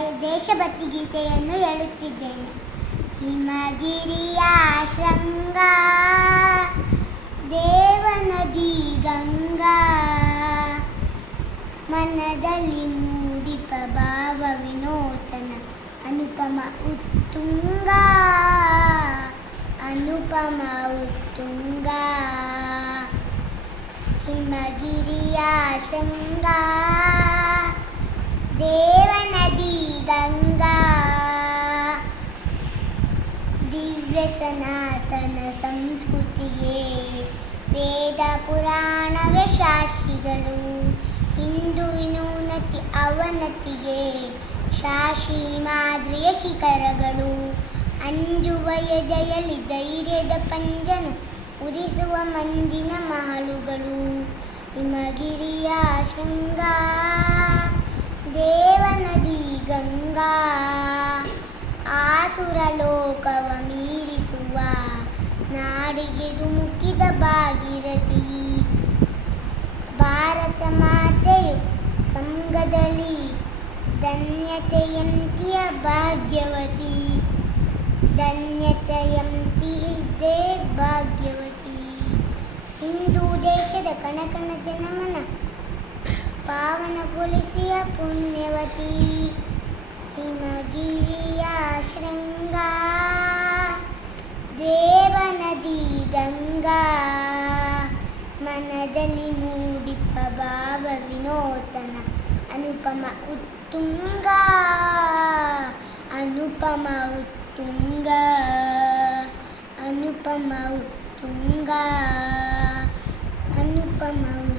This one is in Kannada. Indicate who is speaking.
Speaker 1: ದೇಶಭಕ್ತಿ ಗೀತೆಯನ್ನು ಹೇಳುತ್ತಿದ್ದೇನೆ. ಹಿಮಗಿರಿಯ ಶೃಂಗ, ದೇವನದಿ ಗಂಗಾ, ಮನದಲ್ಲಿ ಮೂಡಿಪ ಭಾವ ವಿನೋತನ, ಅನುಪಮ ಉತ್ತುಂಗ ಅನುಪಮ ಉತ್ತುಂಗ. ಹಿಮಗಿರಿಯ ಶೃಂಗ ದೇವನದಿ ದಿವ್ಯ ಸನಾತನ ಸಂಸ್ಕೃತಿಗೆ ವೇದ ಪುರಾಣವೇ ಶಾಸ್ತ್ರಿಗಳು. ಹಿಂದುವಿನೂನತಿ ಅವನತಿಗೆ. ಶಾಶಿ ಮಾದ್ರಿಯ ಶಿಖರಗಳು. ಅಂಜುವ ಎದೆಯಲ್ಲಿ ಧೈರ್ಯದ ಪಂಜನು ಉರಿಸುವ ಮಂಜಿನ ಮಹಲುಗಳು. ಹಿಮಗಿರಿಯ ಶೃಂಗ, ದೇವನದಿ ಗಂಗಾ ಆಸುರ ಲೋಕವ ಮೀರಿಸುವ ನಾಡಿಗೆ ಧುಮುಕಿದ ಭಾಗಿರಥಿ. ಭಾರತ ಮಾತೆಯು ಸಂಘದಲ್ಲಿ ಧನ್ಯತೆಯಂತಿಯ ಭಾಗ್ಯವತಿ. ಧನ್ಯತೆಯಂತಿದೆ ಭಾಗ್ಯವತಿ. ಹಿಂದೂ ದೇಶದ ಕಣಕಣ ಜನಮನ ಪಾವನಗೊಳಿಸಿಯ ಪುಣ್ಯವತಿ. ಹಿಮಗಿರಿಯ ಭಾವ ವಿನೂತನ ಅನುಪಮ ಉತ್ತುಂಗ ಅನುಪಮ ಉತ್ತುಂಗ ಅನುಪಮ ಉತ್ತುಂಗ ಅನುಪಮ ಉತ್ತುಂಗ ನಮಸ್ತೆ